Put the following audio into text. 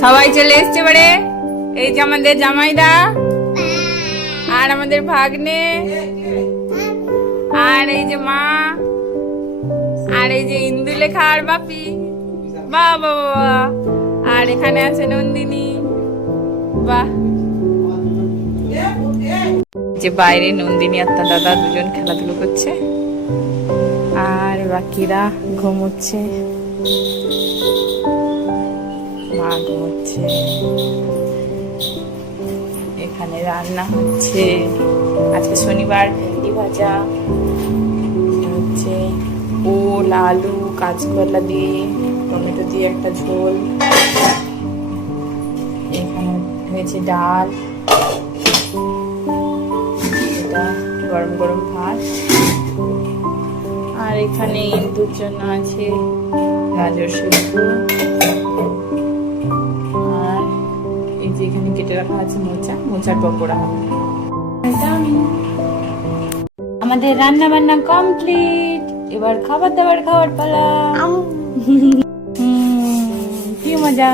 সবাই চলে এসছে বাড়ে। এই যে আমাদের জামাইদা আর আমাদের ভাগ্নে আর এই যে মা আর এই যে ইন্দু লেখা আর বাপি বাবা আর এখানে আছে নন্দিনী। বাহ, যে বাইরে নন্দিনী আর তার দাদা দুজন খেলাধুলো করছে আর বাকিরা ঘুমোচ্ছে, মা ঘুমোচ্ছে। এখানে রান্না হচ্ছে আজকে শনিবার, ভেন্ডি ভাজা হচ্ছে, ওল আলু কাঁচকলা দিয়ে টমেটো দিয়ে একটা ঝোল, এখানে হয়েছে ডাল, এটা গরম গরম ভাত, আর এখানে ইন্দুর জন্য আছে গাজর সেদ্ধ, আর এই যে এখানে কেটে রাখা আছে মোচার পকোড়া হবে। আমাদের রান্না বান্না কমপ্লিট, এবার খাবার দাবার খাওয়ার পালা। কি মজা।